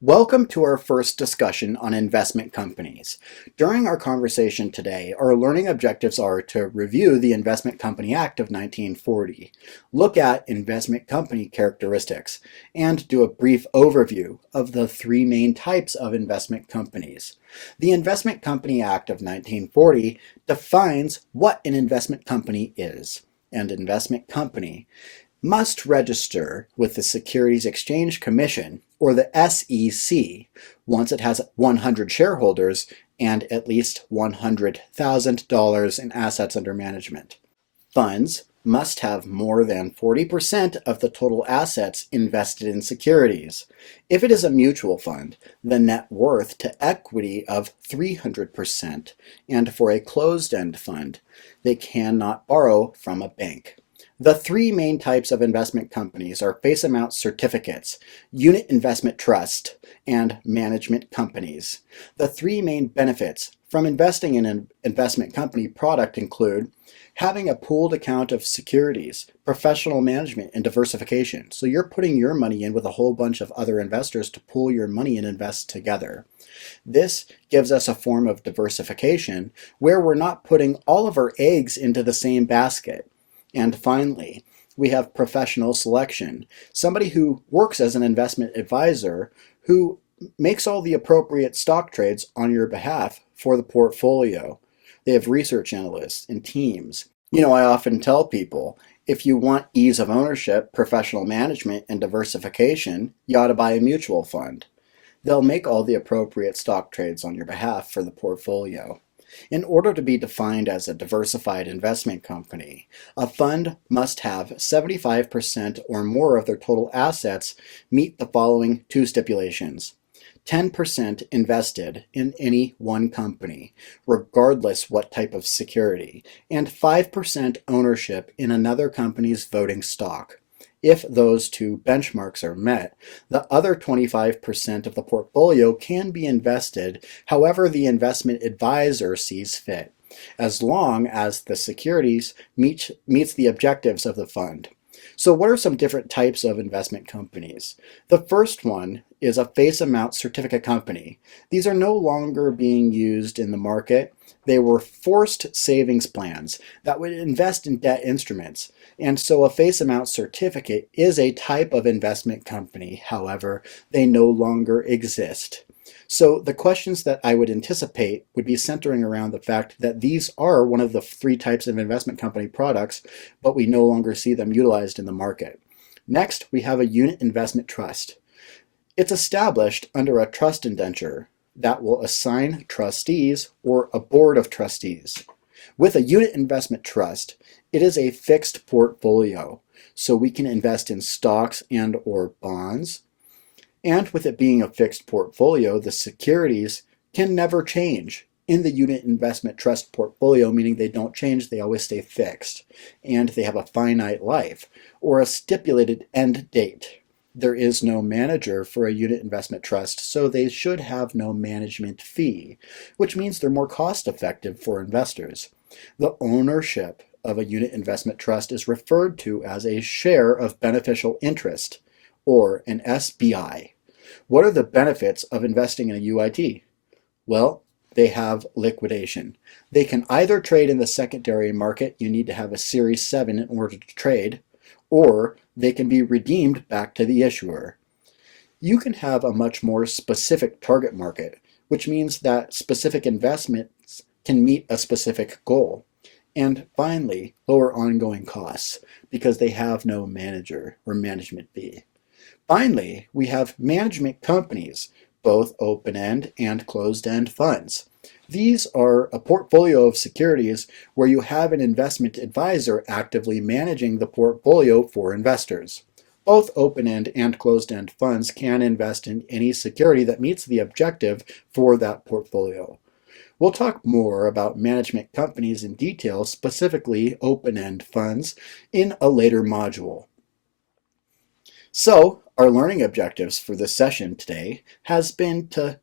Welcome to our first discussion on investment companies. During our conversation today, our learning objectives are to review the Investment Company Act of 1940, look at investment company characteristics, and do a brief overview of the three main types of investment companies. The Investment Company Act of 1940 defines what an investment company is. An investment company must register with the Securities Exchange Commission, or the SEC, once it has 100 shareholders and at least $100,000 in assets under management. Funds must have more than 40% of the total assets invested in securities. If it is a mutual fund, the net worth to equity of 300%, and for a closed-end fund, they cannot borrow from a bank. The three main types of investment companies are face amount certificates, unit investment trust, and management companies. The three main benefits from investing in an investment company product include having a pooled account of securities, professional management, and diversification. So you're putting your money in with a whole bunch of other investors to pool your money and invest together. This gives us a form of diversification where we're not putting all of our eggs into the same basket. And finally, we have professional selection, somebody who works as an investment advisor who makes all the appropriate stock trades on your behalf for the portfolio. They have research analysts and teams. I often tell people, if you want ease of ownership, professional management, and diversification, you ought to buy a mutual fund. They'll make all the appropriate stock trades on your behalf for the portfolio. In order to be defined as a diversified investment company, a fund must have 75% or more of their total assets meet the following two stipulations. 10% invested in any one company, regardless what type of security, and 5% ownership in another company's voting stock. If those two benchmarks are met, the other 25% of the portfolio can be invested however the investment advisor sees fit, as long as the securities meets the objectives of the fund. So what are some different types of investment companies? The first one is a face amount certificate company. These are no longer being used in the market. They were forced savings plans that would invest in debt instruments. And so a face amount certificate is a type of investment company. However, they no longer exist. So the questions that I would anticipate would be centering around the fact that these are one of the three types of investment company products, but we no longer see them utilized in the market. Next, we have a unit investment trust. It's established under a trust indenture that will assign trustees or a board of trustees. With a unit investment trust, it is a fixed portfolio, so we can invest in stocks and or bonds. And with it being a fixed portfolio, the securities can never change in the unit investment trust portfolio, meaning they don't change, they always stay fixed. And they have a finite life or a stipulated end date. There is no manager for a unit investment trust, so they should have no management fee, which means they're more cost effective for investors. The ownership of a unit investment trust is referred to as a share of beneficial interest, or an SBI. What are the benefits of investing in a UIT? Well, they have liquidation. They can either trade in the secondary market, you need to have a Series 7 in order to trade, or they can be redeemed back to the issuer. You can have a much more specific target market, which means that specific investments can meet a specific goal. And finally, lower ongoing costs because they have no manager or management fee. Finally, we have management companies, both open-end and closed-end funds. These are a portfolio of securities where you have an investment advisor actively managing the portfolio for investors. Both open-end and closed-end funds can invest in any security that meets the objective for that portfolio. We'll talk more about management companies in detail, specifically open-end funds, in a later module. So, our learning objectives for this session today has been to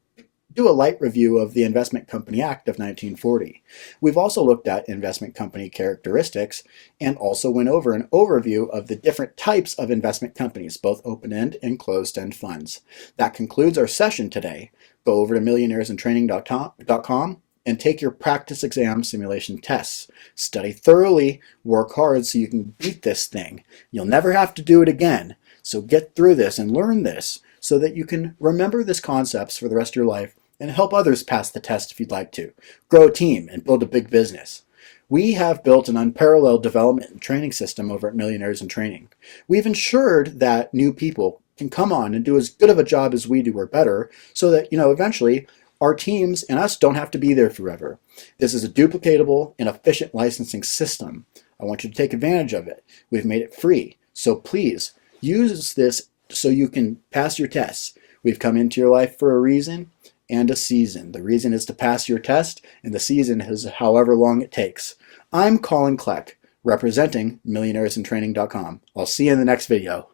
do a light review of the Investment Company Act of 1940. We've also looked at investment company characteristics and also went over an overview of the different types of investment companies, both open-end and closed-end funds. That concludes our session today. Go over to millionairesintraining.com and take your practice exam simulation tests. Study thoroughly, work hard so you can beat this thing. You'll never have to do it again. So get through this and learn this so that you can remember these concepts for the rest of your life and help others pass the test if you'd like to. Grow a team and build a big business. We have built an unparalleled development and training system over at Millionaires in Training. We've ensured that new people can come on and do as good of a job as we do or better so that, eventually our teams and us don't have to be there forever. This is a duplicatable and efficient licensing system. I want you to take advantage of it. We've made it free. So please use this so you can pass your tests. We've come into your life for a reason and a season. The reason is to pass your test, and the season is however long it takes. I'm Colin Kleck, representing millionairesintraining.com. I'll see you in the next video.